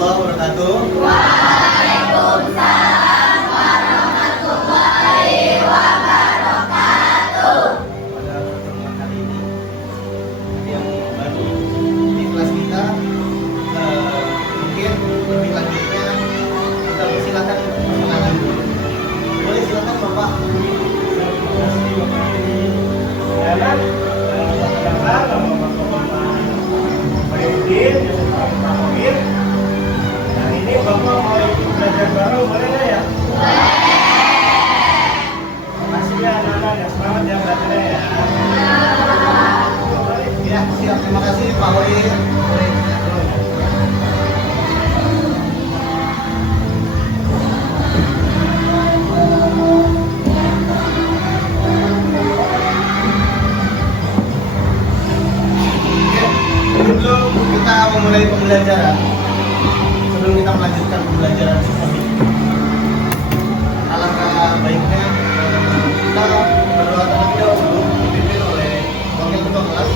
warahmatullahi wabarakatuh. Waalaikumsalam warahmatullahi wabarakatuh. Pada pertemuan kali ini yang baru di kelas kita, mungkin lebih lanjutnya kita persilakan perkenalan dulu. Boleh silakan Bapak. Terima kasih Bapak Jalan. Nama Bapak Bayudin, Pak Moir. Hari ini Bapak mau ikut belajar baru, boleh nggak ya? Boleh. Terima kasih ya anak-anak, ya selamat ya belajarnya ya. Ya, siap. Terima kasih Pak Moir. Sebelum kita memulai pembelajaran, sebelum kita melanjutkan pembelajaran psikologi, alangkah baiknya kita berdoa terlebih dahulu dipimpin oleh wakil ketua kelas.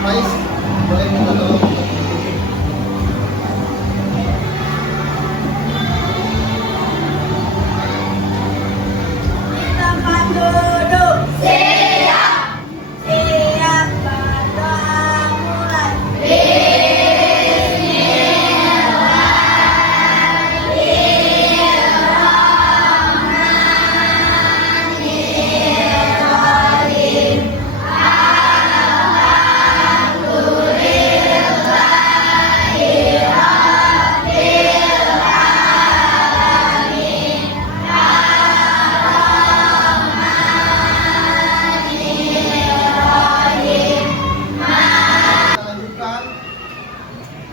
Faiz, boleh minta tolong untuk dipimpin. Tempat duduk. Siap. Siap berdoa mulai. Kita lanjutkan.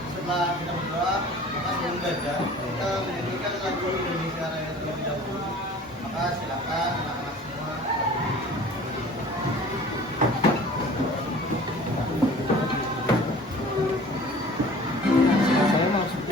Setelah kita berdoa, maka sebelum belajar kita menyanyikan lagu Indonesia Raya terlebih dahulu. Maka silakan anak-anak semua. Saya masuk.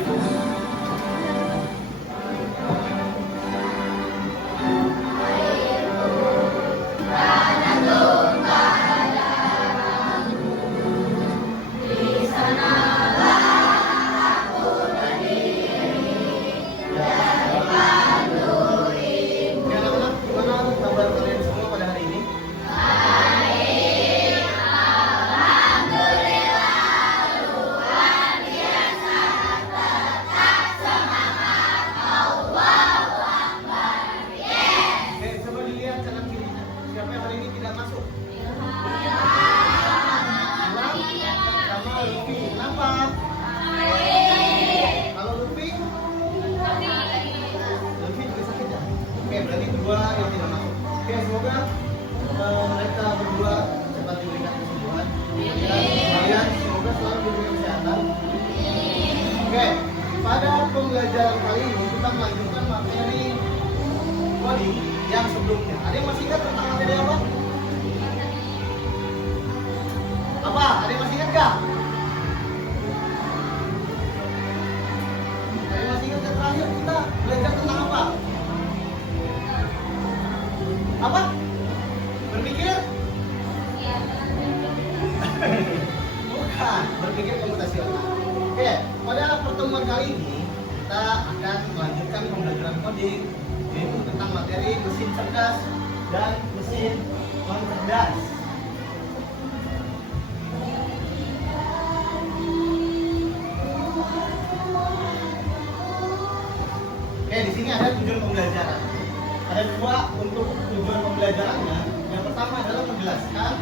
Oke, anak-anak, gimana kabar kalian semua pada hari ini? Oke, coba dilihat kanan kirinya. Siapa yang hari ini tidak masuk? Ilham sama Lutfi. Kenapa? Kalau Lutfi? Lutfi juga sakit ya? Oke, berarti dua yang tidak masuk. Oke, semoga mereka berdua cepat diberikan kesembuhan. Kalian semoga selalu diberikan kesehatan. Oke, pada pembelajaran kali ini kita melanjutkan materi coding yang sebelumnya. Ada yang masih ingat tentang materi apa? Apa? Ada yang masih ingat nggak? Ada yang masih ingat yang terakhir kita belajar tentang apa? Apa? Berpikir? Bukan, berpikir komputasional. Oke, pada pertemuan kali ini kita akan melanjutkan pembelajaran coding, yaitu tentang materi mesin cerdas dan mesin non cerdas. Oke, di sini ada tujuan pembelajaran. Ada dua untuk tujuan pembelajarannya. Yang pertama adalah menjelaskan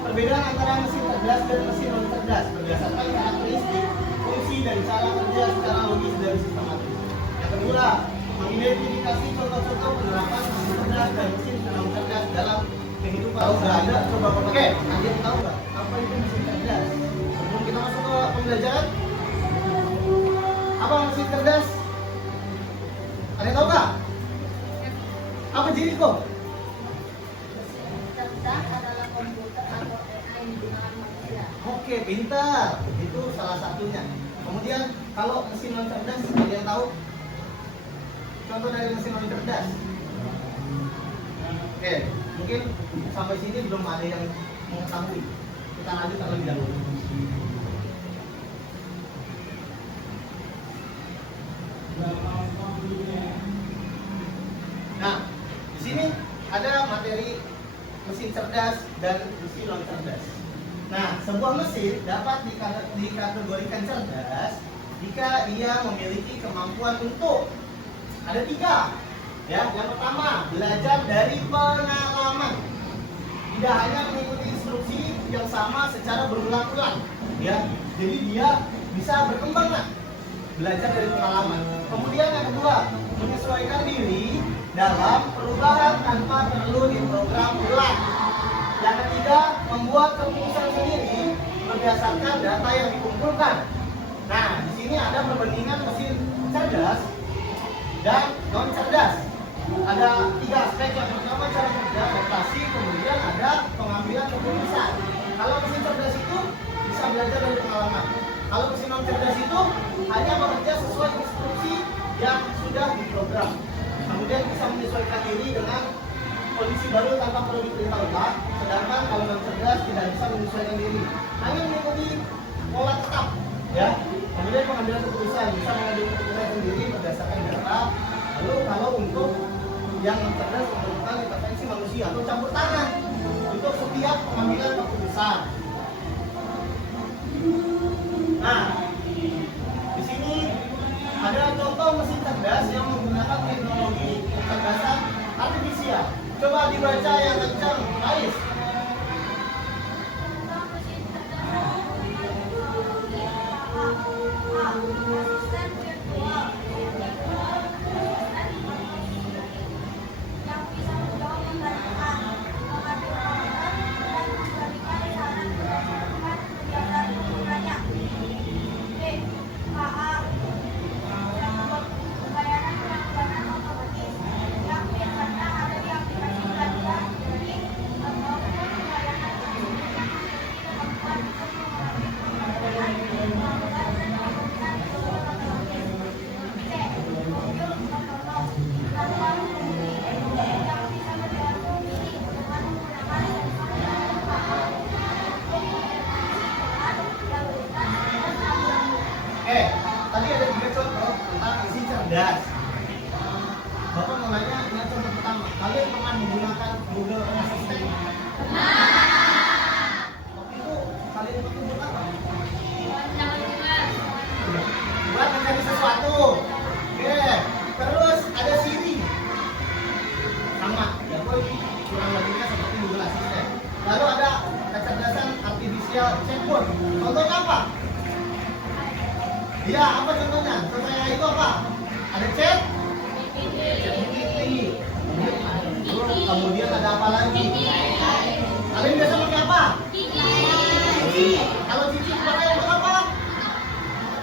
perbedaan antara mesin cerdas dan mesin non cerdas berdasarkan karakteristik, fungsi, dan cara kerja secara logis dan sistematis. Yang kedua, mengidentifikasi contoh-contoh penerapan mesin cerdas dan mesin non cerdas dalam kehidupan. Tahu nggak ada? Coba oke, kalian tahu nggak apa itu mesin cerdas? Sebelum kita masuk ke pembelajaran, apa mesin cerdas? Ada yang tahu nggak? Apa jadi kok? Cerdas adalah komputer atau AI yang digunakan manusia. Oke, pintar. Itu salah satunya. Kemudian kalau mesin non cerdas, ada yang tahu? Contoh dari mesin non cerdas. Oke, mungkin sampai sini belum ada yang mengetahui. Kita lanjut terlebih dahulu. Nah, di sini ada materi mesin cerdas dan mesin non cerdas. Nah, sebuah mesin dapat dikategorikan cerdas jika dia memiliki kemampuan untuk ada 3. Ya, yang pertama, belajar dari pengalaman. Tidak hanya mengikuti instruksi yang sama secara berulang-ulang. Ya, jadi dia bisa berkembang lah, belajar dari pengalaman. Kemudian yang kedua, menyesuaikan diri dalam perubahan tanpa perlu diprogram ulang. Yang ketiga, membuat keputusan sendiri berdasarkan data yang dikumpulkan. Nah, di sini ada perbandingan mesin cerdas dan non cerdas. Ada 3 aspek. Yang pertama, cara kerja adaptasi, kemudian ada pengambilan keputusan. Kalau mesin cerdas itu bisa belajar dari pengalaman. Kalau mesin non cerdas itu hanya bekerja sesuai instruksi yang sudah diprogram. Kemudian bisa menyesuaikan diri dengan kondisi baru tanpa perlu diperintah ulang. Sedangkan kalau non cerdas tidak bisa menyesuaikan diri, hanya mengikuti pola tetap. Ya. Kemudian pengambilan keputusan, bisa mengambil keputusan sendiri berdasarkan data. Lalu kalau untuk yang non cerdas memerlukan intervensi manusia atau campur tangan untuk setiap pengambilan keputusan. Nah, di sini ada contoh mesin cerdas yang menggunakan teknologi kecerdasan artifisial. Coba dibaca yang kencang, Ais. Asisten virtual yang bisa menjawab pertanyaan, mengambil order, dan memberikan saran berdasarkan kegiatan penggunanya. B. KA Chatbot, pembayaran pelanggaran otomatis yang biasanya ada di aplikasi belanja dari ataupun pembayaran langsung yang memiliki kemampuan untuk mengalami pembayaran pelanggan dan pemeriksaan seluruh otomatis. C. Mobil otonom tanpa pengemudi yang bisa berjalan sendiri dengan menggunakan sensor dan KA untuk mendeteksi jalan, lalu lintas, dan lampu. Tadi ada 3 contoh tentang mesin cerdas. Bapak mau nanya, yang contoh pertama, kalian pernah menggunakan Google Assistant? Waktu itu kalian itu buat apa? Buat mencari sesuatu. Oke. Terus ada Siri. Sama, ya boy, kurang lebihnya seperti Google Assistant. Lalu ada kecerdasan artifisial chatbot. Contohnya apa? Iya, apa contohnya? Contohnya itu apa? Ada chat? GPT. Kemudian ada apa lagi? Kalian biasa pakai apa? Cici. Kalau Cici pakai untuk apa?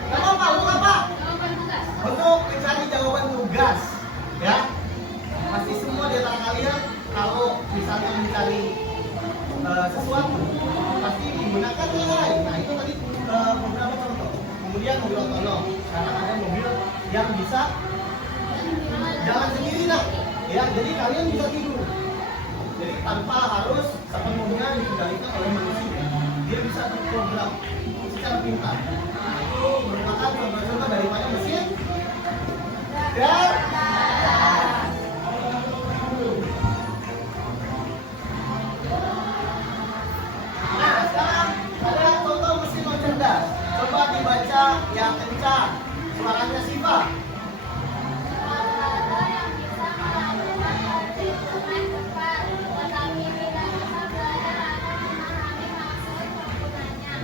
Gak apa? Untuk apa? Untuk mencari jawaban tugas. Ya. Pasti semua di antara kalian kalau misalnya mencari sesuatu pasti menggunakan AI. Nah, itu tadi beberapa contoh. Kemudian mobil otonom, karena ada mobil yang bisa jalan sendiri lah. Ya, jadi kalian bisa tidur. Jadi tanpa harus sepenuhnya dikendalikan oleh manusia. Dia bisa terprogram secara pintar. Nah, itu merupakan contoh-contoh daripada mesin cerdas. Nah, sekarang ada contoh mesin non cerdas. Coba dibaca yang kencang. Suaranya Siva. Olahraga yang bisa melakukan perhitungan cepat, tetapi tidak bisa belajar atau memahami maksud penggunanya.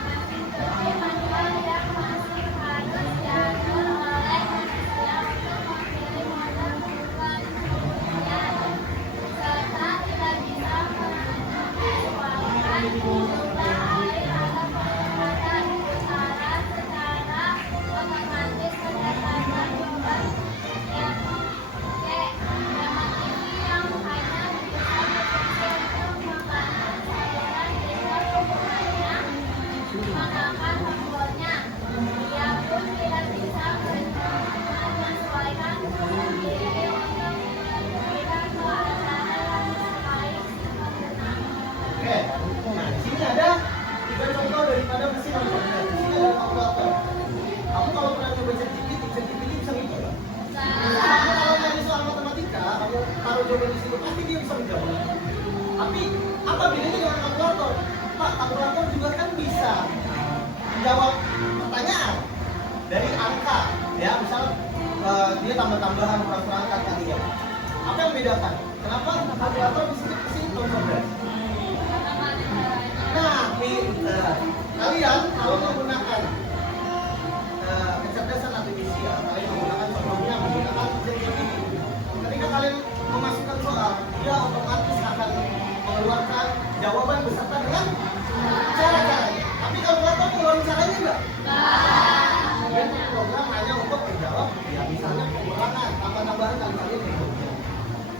Mesin kerja manual yang masih harus diatur oleh manusia untuk memilih mode penggunanya, serta tidak bisa mengecualikan jumlah air atau penempatan utara secara otomatis. dari angka, ya misal dia tambah-tambahan kurang-kurang angka dia. Apa yang membedakan? Kenapa kalkulator bisa ke situ cerdas? Nah, kalian kalau menggunakan kecerdasan artifisial, kalian menggunakan contohnya menggunakan ChatGPT. Ketika kalian memasukkan soal, dia otomatis akan mengeluarkan jawaban beserta dengan cara-caranya. Tapi kalkulator mengeluarkan caranya enggak? Dia program hanya untuk menjawab, ya misalnya pengulangan, tambah-tambahan kali-kali gitu.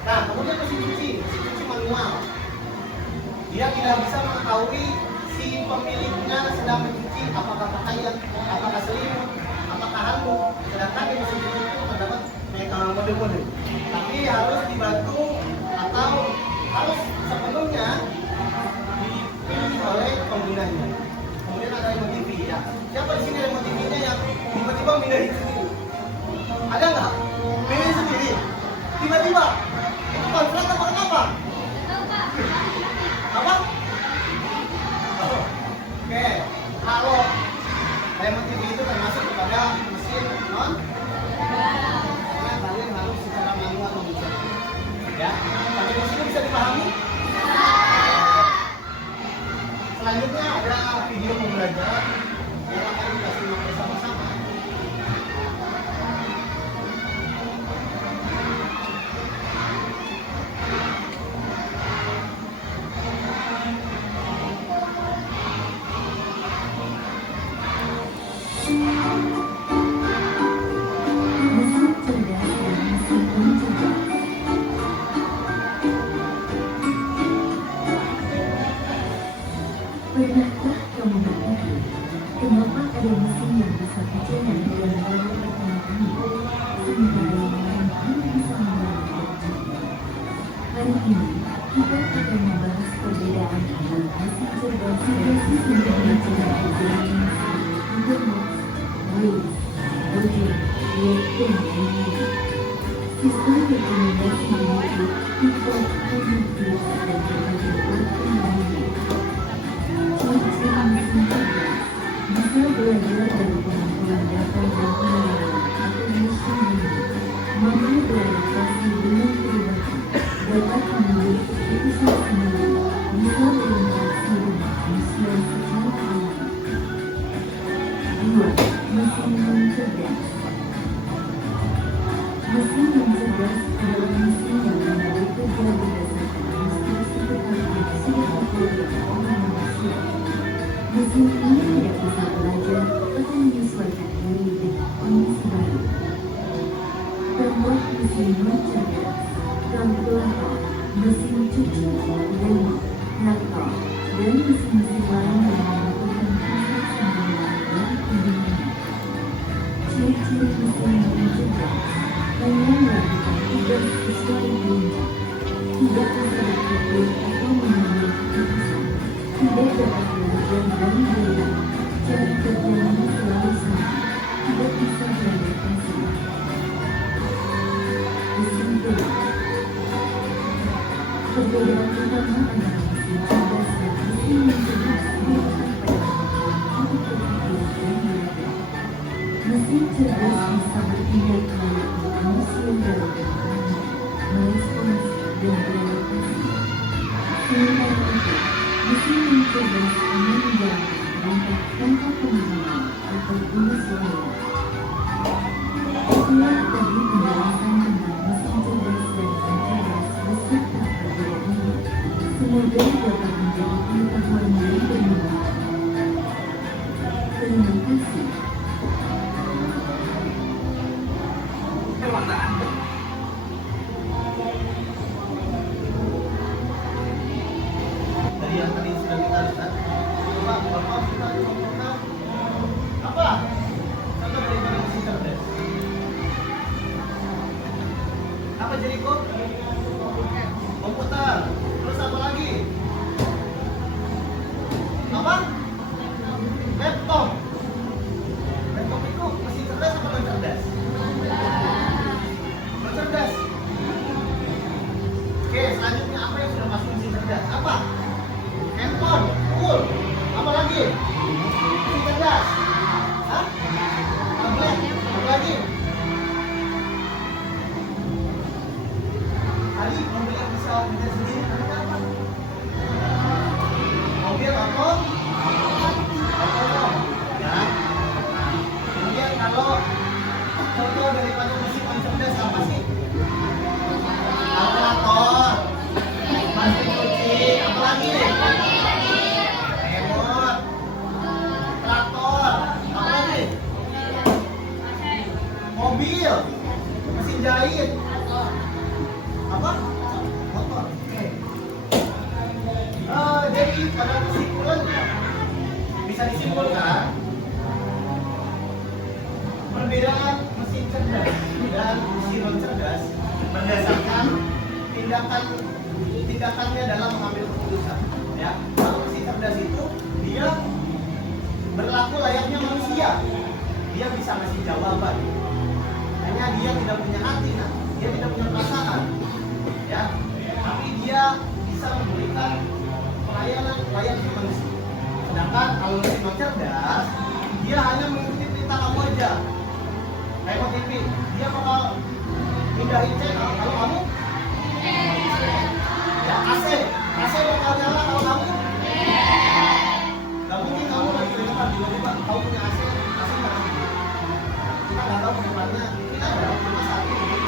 Nah, kemudian mesin cuci manual. Dia tidak bisa mengetahui si pemiliknya sedang mencuci apakah pakaian, apakah selimut, apakah handuk. Sedangkan di mesin cuci itu terdapat mode-mode. Tapi harus dibantu atau harus sepenuhnya dipilih oleh penggunanya. Kemudian ada remote TV ya. Siapa di sini remote TV-nya yang tiba-tiba mindahin sendiri? Ada nggak? Mindahin sendiri. Tiba-tiba. Itu konslet apa apa? Apa? Oh. Oke. Kalau remote TV itu termasuk kepada mesin non karena kalian harus secara manual memutar. Ya. Sampai di sini bisa dipahami? Selanjutnya ada video pembelajaran yang akan kita simak bersama-sama. Pernahkah kamu berpikir, kenapa ada mesin yang bisa berjalan dengan baru pertama kali, sementara yang lain hanya bisa menggunakan jari? Hari ini, kita akan membahas perbedaan antara mesin cerdas dan sistem pembaca berjalan internet, voice, audio, web, dan lain-lain. Sistem rekomendasi YouTube, TikTok, YouTube, dan berbagai platform lainnya. Ciri-ciri mesin cerdas bisa belajar dari pengumpulan data dan penilaian atau machine learning, mampu beradaptasi dengan perubahan, dapat mengambil keputusan sendiri, bisa berinteraksi dengan manusia secara alami. 2. Mesin yang cerdas. Mesin yang cerdas adalah mesin yang mengambil kerja berdasarkan instruksi tetap yang sudah diprogram oleh manusia. Mesin ini tidak bisa belajar atau menyesuaikan diri dengan kondisi baru. Pembuat mesin non cerdas, kalkulator, mesin cuci, remote, laptop, dan mesin-mesin lain yang membutuhkan proses penggunaan dan pembinaan. Ciri-ciri mesin non cerdas hanya melakukan tugas sesuai perintah, tidak bisa berpikir atau mengambil keputusan, tidak dapat belajar dan belajar, cara kerjanya selalu sama, tidak bisa beradaptasi. Mesin gelap. Perbedaan utama antara mesin cerdas dan mesin non cerdas terletak pada kemampuan untuk berpikir dan belajar. Mesin cerdas bisa bertindak melalui emosi dalam bertanya, merespons, dan beradaptasi. Sementara itu, mesin yang cerdas hanya menjalankan perintah tanpa pemahaman atau penyesuaian. Itulah tadi penjelasan tentang mesin cerdas dan non cerdas beserta perbedaannya. Semoga dapat menjadi pengetahuan yang bermanfaat. Terima kasih. Tadi sudah kita lihat. Bapak kita contohkan apa? Contoh dari mesin cerdas. Apa Jericho? Komputer. Terus apa lagi? Apa? Laptop. Laptop itu mesin cerdas apa non cerdas? Non cerdas. Oke, selanjutnya apa yang sudah masuk mesin cerdas? Apa? Handphone, cool. Apa lagi? Mesin cerdas. Hah? Tablet. Mobil, mesin jahit, apa? Motor. Oke. Jadi pada kesimpulannya bisa disimpulkan perbedaan mesin cerdas dan mesin non cerdas berdasarkan tindakannya dalam mengambil keputusan. Ya, kalau mesin cerdas itu dia berlaku layaknya manusia, dia bisa ngasih jawaban. Hanya dia tidak punya hati, nah, dia tidak punya perasaan, ya. Tapi dia bisa memberikan pelayanan layaknya manusia. Sedangkan kalau mesin non cerdas, dia hanya mengikuti perintah kamu aja. Kayak TV, dia bakal pindahin channel kalau kamu ya AC bakal nyala kalau kamu nggak mungkin kamu lagi di depan tiba-tiba kamu punya AC nggak kita nggak tahu kedepannya kita ada cuma saat ini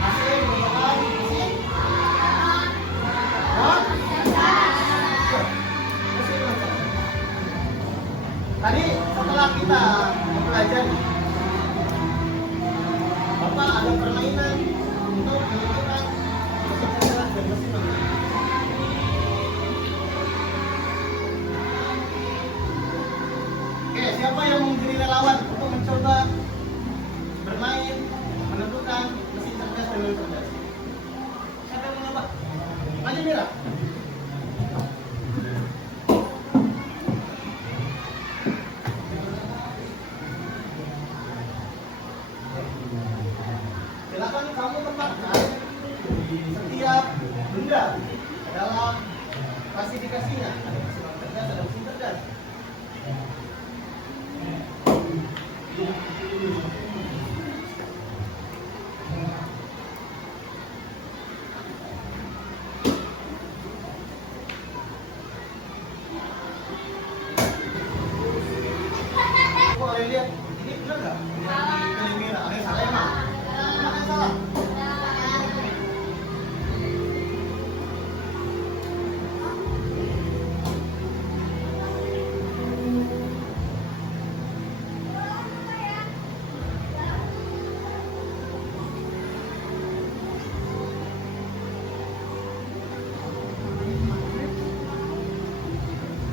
AC merupakan mesin tadi setelah kita mempelajari Bapak ada permainan untuk menentukan mesin cerdas dan mesin non cerdas. Oke, siapa yang menjadi relawan untuk mencoba bermain menentukan mesin cerdas dan non cerdas? Siapa yang mau coba? Maju Mira. Silakan kamu tempatkan setiap benda dalam klasifikasinya. Ada mesin non cerdas, ada mesin cerdas. Boleh lihat ini benar nggak? Ini Mira, ada yang salah emang? Mana yang salah?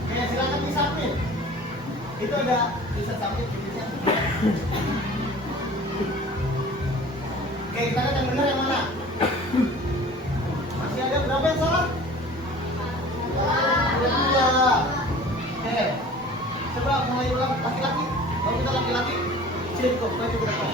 Oke, silakan disubmit. Itu ada bisa submit jenisnya. Oke, kita lihat yang benar yang mana? Masih ada berapa yang salah? Ada dua. Oke, coba mulai ulang laki-laki. Kalau kita laki-laki, sini kok, maju ke depan.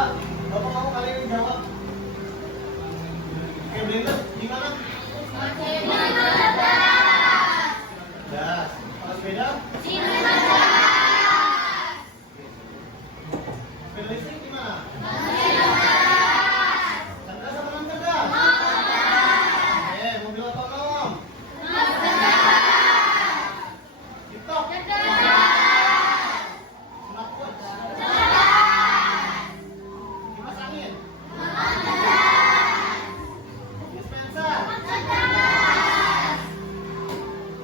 Coba, Bapak mau kalian yang jawab. Oke, Brenda, di mana? Das. Kalau sepeda? Sepeda listrik di mana? Cerdas apa non cerdas? Oke, mobil otonom? TikTok? Smartwatch? Kipas angin? Dispenser?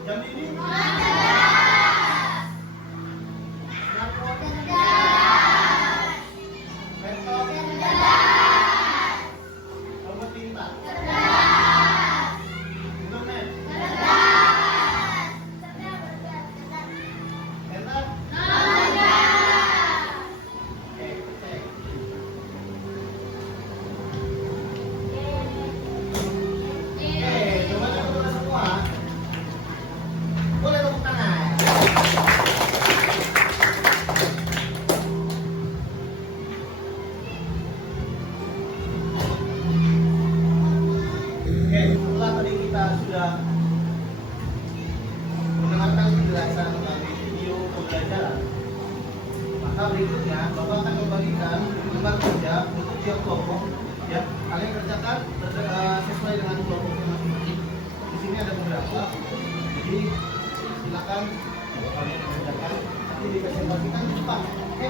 Jam dinding? Smartwatch? Laptop? Robot tinta? Internet? Enter? Oke, cek. Oke, coba teman-teman semua. Boleh tepuk tangan. Oke, setelah tadi kita sudah mendengarkan penjelasan dari video pembelajaran, maka berikutnya Bapak akan membagikan lembar kerja untuk tiap kelompok. Ya, kalian kerjakan sesuai dengan kelompoknya masing-masing. Di sini ada beberapa, jadi silakan kalian kerjakan. Nanti dipresentasikan di depan. Oke.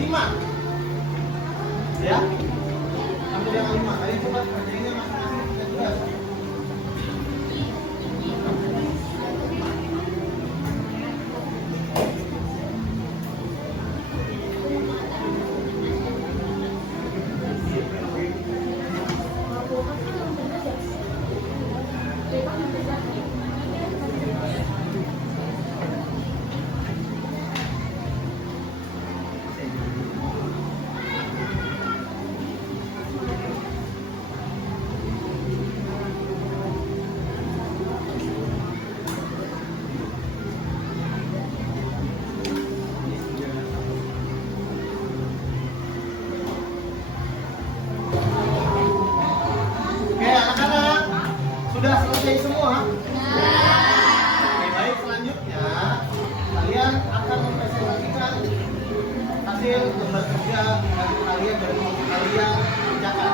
5. Ya, ambil yang 5. Ayo coba kerjainnya masing-masing kita jelas. Oke, anak-anak, sudah selesai semua? Oke, baik, selanjutnya kalian akan mempresentasikan hasil lembar kerja dari kalian dari kelompok kalian kerjakan.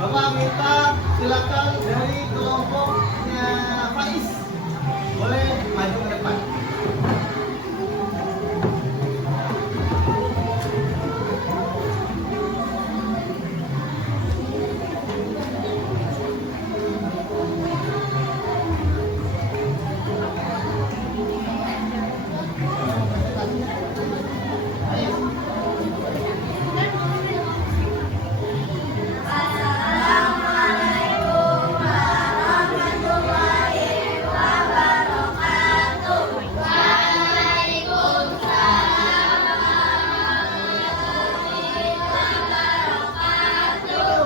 Bapak minta silakan dari kelompoknya Faiz boleh maju ke depan. Assalamualaikum warahmatullahi wabarakatuh. Waalaikumsalam warahmatullahi wabarakatuh.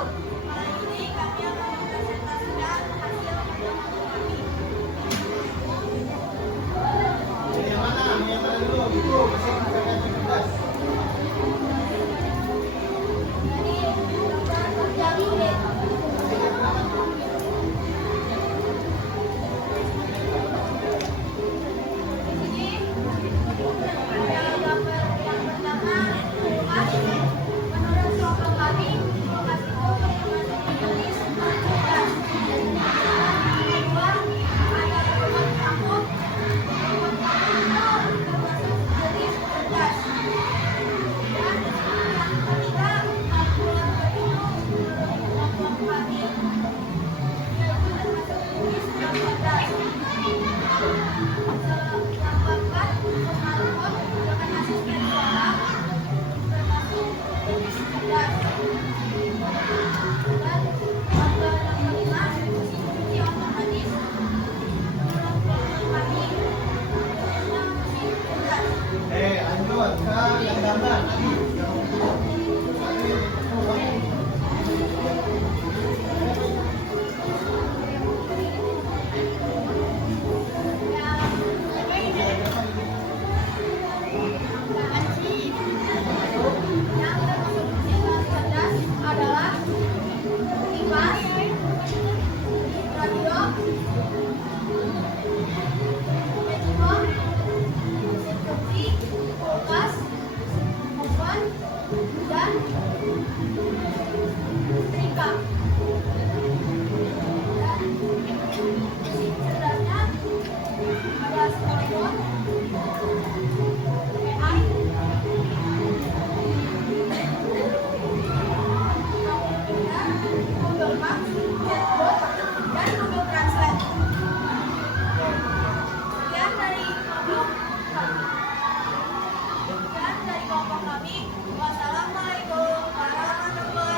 Kali ini kami akan mempresentasikan hasil pertemuan kami. Yang mana dulu? Itu mesin cerdas. Jadi, lembar kerja milik. Di sini ada gambar yang pertama kulkas. Menurut kelompok kami, kulkas itu berfungsi jenis cerdas. Yang kedua ada remote vakum. Remote vakum itu termasuk jenis cerdas. Dan yang ketiga kalkulator itu menurut kelompok kami yaitu termasuk jenis yang cerdas. Yang keempat, smartphone dengan asisten suara termasuk jenis cerdas. Dan gambar yang kelima, mesin cuci otomatis menurut kelompok kami yaitu mesin cerdas. Lanjut ke yang gambar tadi. Yang termasuk mesin cerdas adalah kipas, radio, handphone, mesin cuci, kulkas, oven, dan setrika. Dan mesin cerdasnya ada smartphone, AI, Google Maps, chatbot, dan Google Translate. Sekian dari kelompok kami. Sekian dari kelompok kami. Wassalamualaikum warahmatullahi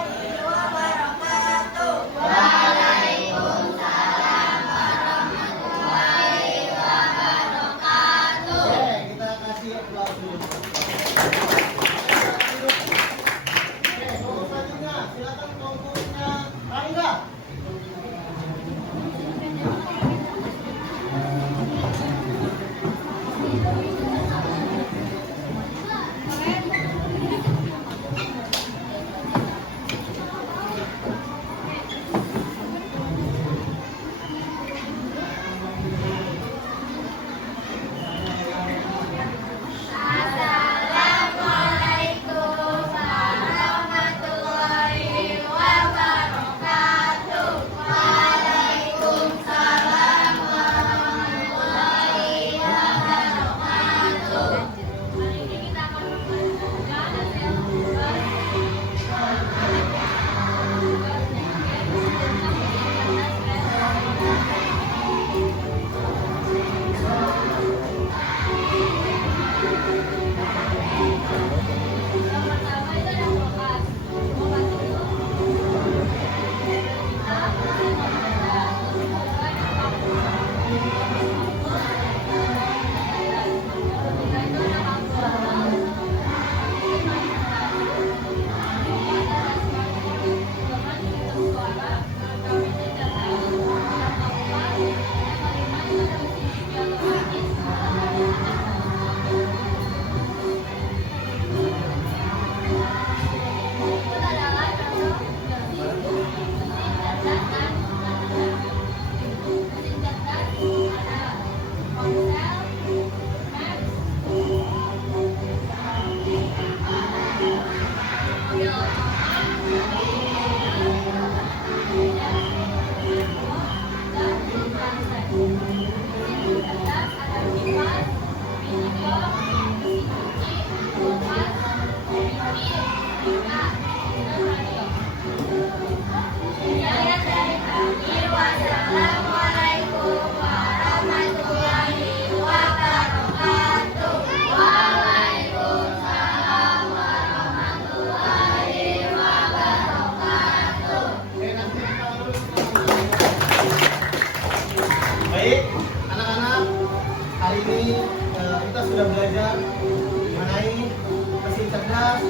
cerdas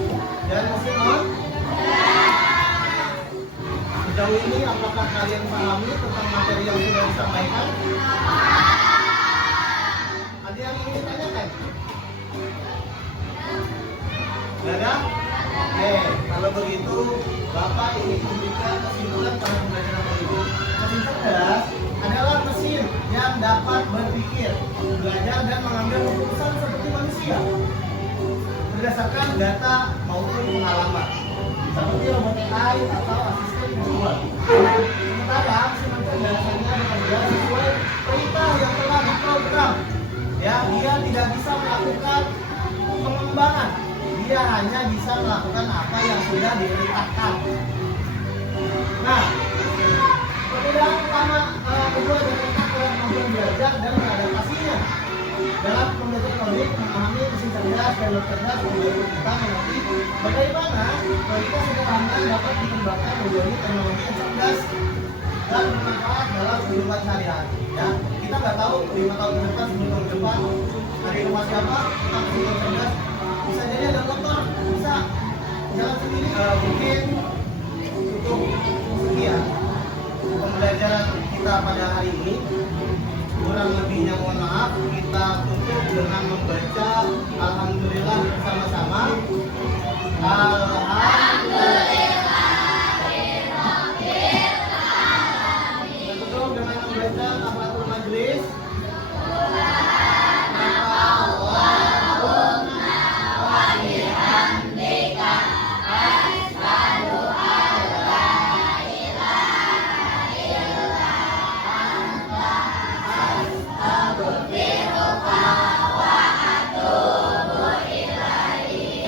dan mesin non. Sejauh ini apakah kalian pahami tentang materi yang sudah disampaikan? Ada yang ingin ditanyakan? Tidak ada? Oke, kalau begitu Bapak ingin memberikan kesimpulan pada pembelajaran kali ini. Mesin cerdas adalah mesin yang dapat berpikir, belajar dan mengambil keputusan seperti manusia berdasarkan data maupun pengalaman, seperti robot AI atau asisten visual. Sementara mesin cerdas hanya bekerja sesuai perintah yang telah diprogram. Ya, dia tidak bisa melakukan pengembangan. Dia hanya bisa melakukan apa yang sudah diperintahkan. Nah, perbedaan utama kedua terletak pada kemampuan belajar dan mengadaptasinya. Dalam membentuk logik, memahami mesin cerdas dan cerdas menjadi kita mengerti bagaimana logika sederhana dapat dikembangkan menjadi teknologi yang cerdas dan bermanfaat dalam kehidupan sehari-hari. Ya, kita nggak tahu 5 tahun ke depan, 10 tahun ke depan hari rumah siapa, kita mesin cerdas bisa jadi ada motor, bisa jalan sendiri. Mungkin untuk sekian pembelajaran kita pada hari ini. Kurang lebihnya mohon maaf. Kita tutup dengan membaca alhamdulillah bersama-sama. Alhamdulillah. Kita tutup dengan membaca kafatul majlis.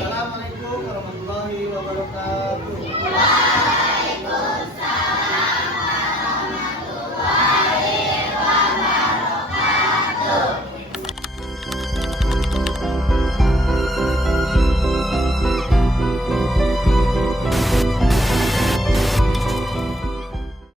Assalamualaikum warahmatullahi wabarakatuh.